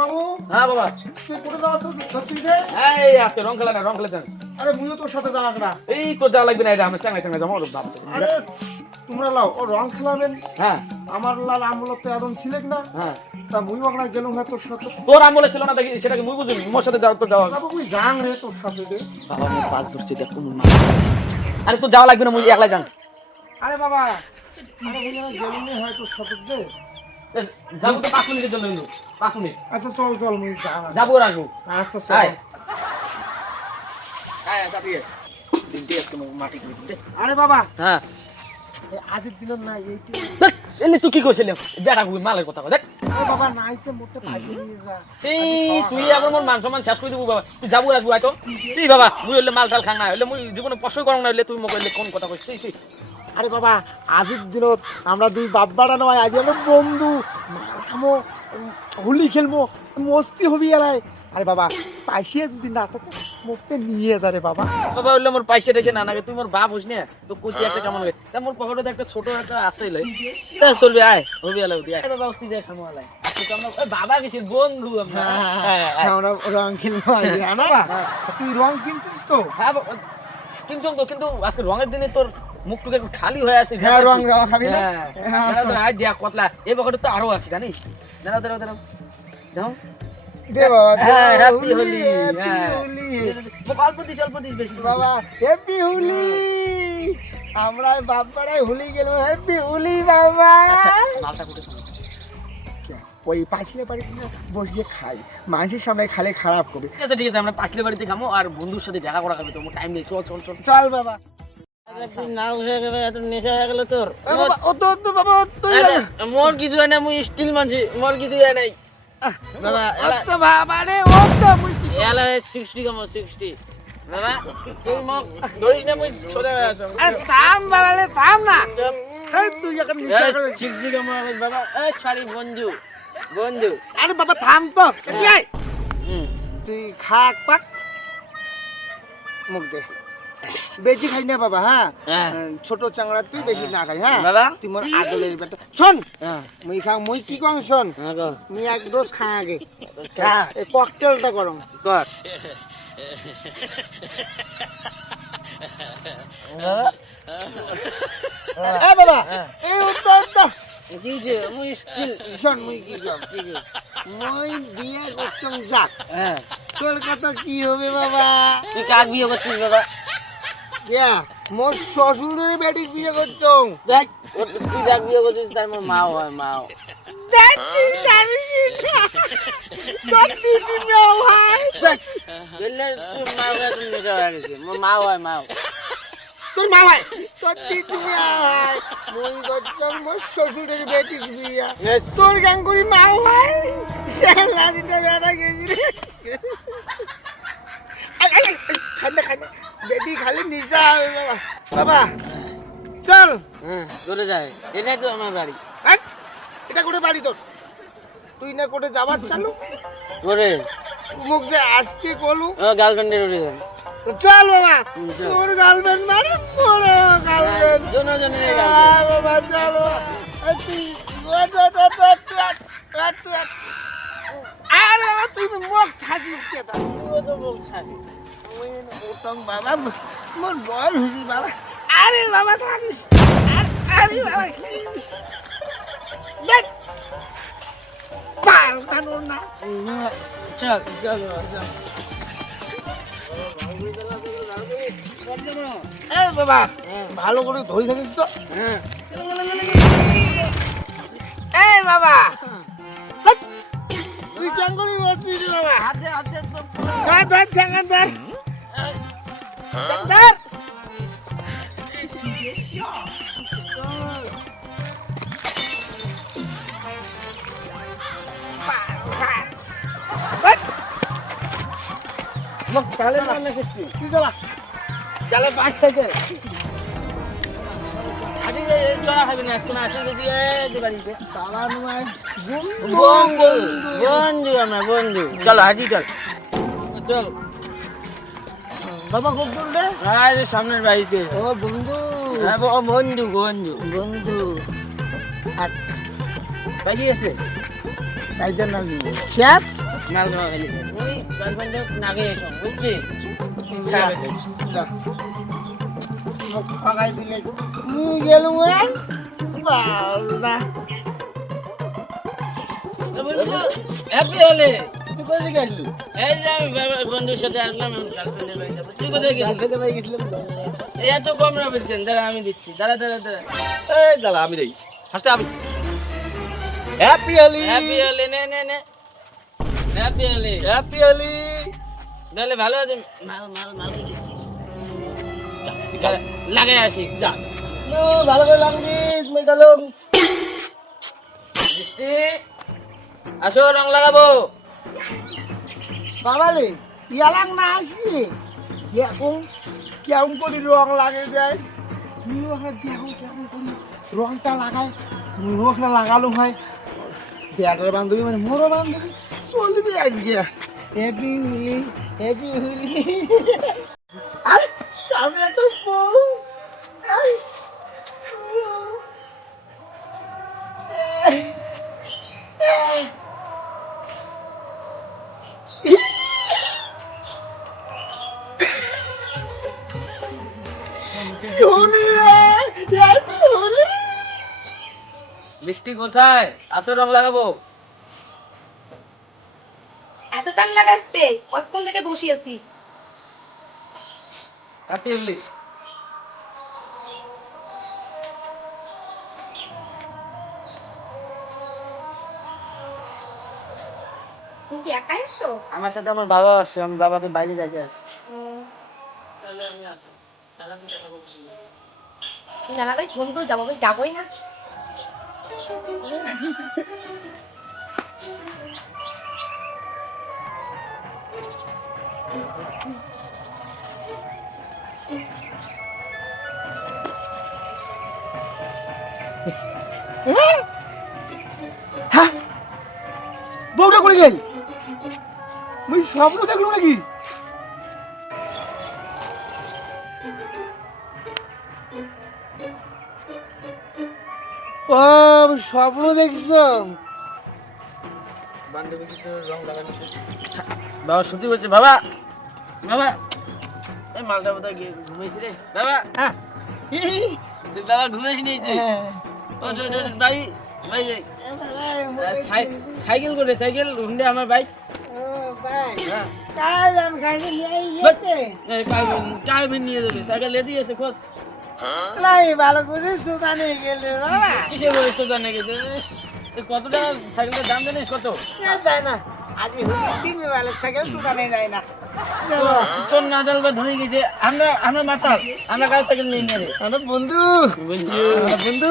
বাবু হ্যাঁ বাবা তুই কোথায় যাচ্ছিস রে? এই আজকে রং খেলা না রং খেলে আরে মুইও তোর সাথে যাওয়া না। এই তো যাওয়া লাগবে না এটা আমরা চাঙ্গা চাঙ্গা যাবো ভাব আরে তোমরা লাও ও রং খেলাবেন। হ্যাঁ আমার লাল আমলত তো এখন ছিলেন না, হ্যাঁ তা মুই ওখানে গেলাম হ্যাঁ তোর সাথে। তোর আমলে ছিল না দেখি সেটাকে মুই বুঝিনি মোর সাথে যাও তো যাওয়া বাবু মুই যাং রে তোর সাথে রে। বাবা আমি পাঁচ ধরছি দেখ আরে তো যাওয়া লাগবে না মুই একলাই যান আরে বাবা আরে মুই গেলাম রে হ্যাঁ তোর সাথে রে। যাবো তো 5 মিনিটের জন্য 5 মিনিট আচ্ছা চল চল মুই যাং। যাবো আর আসবো আচ্ছা চল। আয় আয় চাপিয়ে দিনটি একটু মাটি করে দিতে আরে বাবা হ্যাঁ এই আজের দিন নাই এইটি। এলি তুই কি কইছিলি বেটা কই মালের কথা কই দেখ আরে বাবা নাইতে মোটে পাইছে নিয়ে যা। এই তুই আবার মোর মান সম্মান শেষ করে দিবি বাবা তুই যাবো আসবো আইতো তুই বাবা মুই হইলে মাল টাল খাং না হইলে মুই জীবনে পছন্দ করং না হইলে তুই মোক হইলে কোন কথা কইছিস তুই আরে বাবা আজের দিনত আমরা দুই বাপ বাড়া নয় আজ আমরা বন্ধু খামো হোলি খেলবো মস্তি হবি এলাই। আরে বাবা পাইসিয়া যদি না থাকে মুখে নিয়ে যা রে বাবা। বাবা হইলে মোর পয়সা রেখে না নাগে তুই মোর বাপ হইস না তো কইতি একটা কেমন হবে তা মোর পকেটে একটা ছোট একটা আছে লই তা চলবে আয় হবি আলাই উঠি আয় বাবা উঠি যায় সামনে আলাই তুই আমরা ওই বাবা গেছিস বন্ধু আমরা হ্যাঁ আমরা রং খেলবো না বাবা। তুই রং কিনছিস তো? হ্যাঁ কিনছম তো কিন্তু আজকে রঙের দিনে তোর মুখটুকু একটু খালি হয়ে আছে হ্যাঁ রং দেওয়া খাবি না? হ্যাঁ আয় দিয়া কতলা এই পকেটে তো আরো আছে জানিস দাঁড়াও দাঁড়াও দাঁড়াও দাও দে বাবা হ্যাঁ হ্যাপি হোলি হ্যাপি হ্যাঁ হোলি অল্প দিস বেশি বাবা হ্যাপি হোলি। আমরা বাপ বাড়ায় হোলি গেল হ্যাপি হোলি বাবা। আচ্ছা মালটা কোটে ওই পাইছিলে বাড়ি কিনা বসিয়ে খাই মানুষের সামনে খালে খারাপ করবে। ঠিক আছে আমরা পাঁচলে বাড়িতে খামো আর বন্ধুর সাথে দেখা করা খাবে তো টাইম নেই চল চল চল চল বাবা। নাও হয়ে গেল এত নেশা হয়ে গেল তোর ও তো বাবা তুই মোর কিছু হয় না মুই স্টিল মানছি মোর কিছু হয় নাই বাবা তো বাবা রে ও তো মুই কি এলা 60 কামো 60 বাবা তুই মোক ধরিস না মুই সোজা হয়ে আছো আরে থাম বাবা রে থাম না। এই তুই এখন নিচে করে 60 কামো বাবা এই সরি বন্ধু বন্ধু আরে বাবা থাম তো কি আই হুম তুই খাক পাক মুখ দে বেশি খাই না বাবা হ্যাঁ হ্যাঁ ছোট চাংড়া তুই বেশি না খাই হ্যাঁ বাবা তুই মোর আদলের বেটা শোন হ্যাঁ মুই খাও মুই কি কম শোন হ্যাঁ গো মুই এক ডোজ খাই আগে হ্যাঁ এই ককটেলটা করম কর এ বাবা এই উত্তর কি যে মুই স্টিল শোন মুই কি কম মুই বিয়ে করছম যাক হ্যাঁ তোর কথা কি হবে বাবা? তুই কাক বিয়ে করছিস বাবা ইয়া মোর শ্বশুরের বেটি বিয়ে করছম। দেখ তুই যাক বিয়ে করছিস তাই মোর মা হয় মাও দেখ তুই জানিস না তোর দিদি মেয়ে ভাই দেখ বললে তুই মা হয় তুমি নেশা হয়ে গেছে মোর মা হয় মাও তোর মা ভাই তোর দিদি মেয়ে ভাই মুই করছম মোর শ্বশুরের বেটি বিয়া তোর গাঙ্গুরি মা ভাই স্যালারিটা বেড়া গেছি রে খানে খানে বেটি খালি নিশা হবে বাবা বাবা চল হ্যাঁ চলে যায় এটাই তো আমার বাড়ি হাট, এটা করে বাড়ি তোর তুই না করে যাবার চালু করে মুখ যে আজকে কলু ও গার্লফ্রেন্ডের উড়ে যাবে চল বাবা তোর গার্লফ্রেন্ড মানে তোর গার্লফ্রেন্ড জন জনের বাবা চল বাবা। এই তুই ওট, ওট, ওট, ওট, ওট, ওট, ওট। আরে বাবা তুই মুখ থাকিস কে তা তো মুখ ছাড়ি ওটং বাবা মোর বল হুজি বাবা আরে বাবা থাকিস আরে বাবা দেখ পাল কানুন না চল চল চল এই বাবা ভালো করে ধরে থাকিস তো হ্যাঁ এই বাবা তুই চাঙ্গুরি বলছিস বাবা হাতে হাতে তো ধর ধর চাঙ্গা ধর ধর মোক কালে মারলে কিছু তুই চলা কালে পাঁচ থেকে আজকে চড়া খাবি না একটু না আসে যদি এই বাড়িতে বাবা নয় বন্ধু বন্ধু আমার বন্ধু চলো হাজি চল চল বাবা খুব দূর রে হ্যাঁ এই সামনের বাড়িতে ও বন্ধু হ্যাঁ ও বন্ধু বন্ধু বন্ধু বাড়ি আছে কাইজার না দিব ক্যাপ মাল খাওয়া গেলি ওই গার্লফ্রেন্ড নাগে এসো বুঝলি যা মুখ ফাগাই দিলে মুই গেলু বাবা হ্যাপি হলে তুই কোথায় গেলি এই যে আমি বন্ধুর সাথে আসলাম গার্লফ্রেন্ডের বাড়ি যাবো তুই কোথায় গেছিস গার্লফ্রেন্ডের বাড়ি গেছিলাম এই এত কম না বলছেন দাঁড়া আমি দিচ্ছি দাঁড়া দাঁড়া দাঁড়া এই দাদা আমি দেই ফার্স্টে আমি হ্যাপি আলি হ্যাপি হলে নে নে নে হ্যাপি হলে হ্যাপি আলি তাহলে ভালো আছে মাল মাল মাল লাগাই আসি যা নো ভালো করে লাগিস মই গেলাম মিষ্টি আসো রং লাগাবো বাবালে ইয়ালাং না আসি এখন কেমন করে রং লাগে যায় এখন কেমন করে রংটা লাগায় রংটা লাগালো হয় ব্যাটার বান্ধবী মানে মোরও বান্ধবী চলবি আজকে হ্যাপি হুলি আরে সামনে তো বউ মিষ্টি কোথায় আসো রং লাগাবো এত টাইম লাগাচ্ছে কতক্ষণ থেকে বসে আছি হ্যাপি হলি তুমি কি একাই এসো আমার সাথে আমার বাবা আসছে আমি বাবাকে বাইরে যাইতে আসছি তাহলে আমি আসি তাহলে আমি দেখা করবো মেলাটাই ফোন করে যাবো যাবোই না হ্যাঁ বউটা করে গেল মুই স্বপ্ন দেখলো নাকি ও স্বপ্ন দেখছ বান্ধবী কিন্তু রং লাগানো শেষ বাবা সত্যি বলছে বাবা বাবা এই মালটা বোধহয় ঘুমিয়েছি রে বাবা হ্যাঁ তুই বাবা ঘুমিয়েছি নিয়েছে ও বাড়ি ভাই সাইকেল করে সাইকেল হুন্ডে আমার বাইক হ্যাঁ টাইম নিয়ে যাবে সাইকেল লেদি আছে খোঁজ ভালো করে সুদানে গেলে বাবা কিসে করে সোজা নিয়ে গেছে কত টাকা সাইকেলের দাম জানিস কত যায় না আজ তিন বেলা সাইকেল সুদানে যায় না তোর নাদাল বা ধরে গেছে আমরা মাতাল আমরা কার সাইকেল নিয়ে নিয়ে রে বন্ধু বন্ধু বন্ধু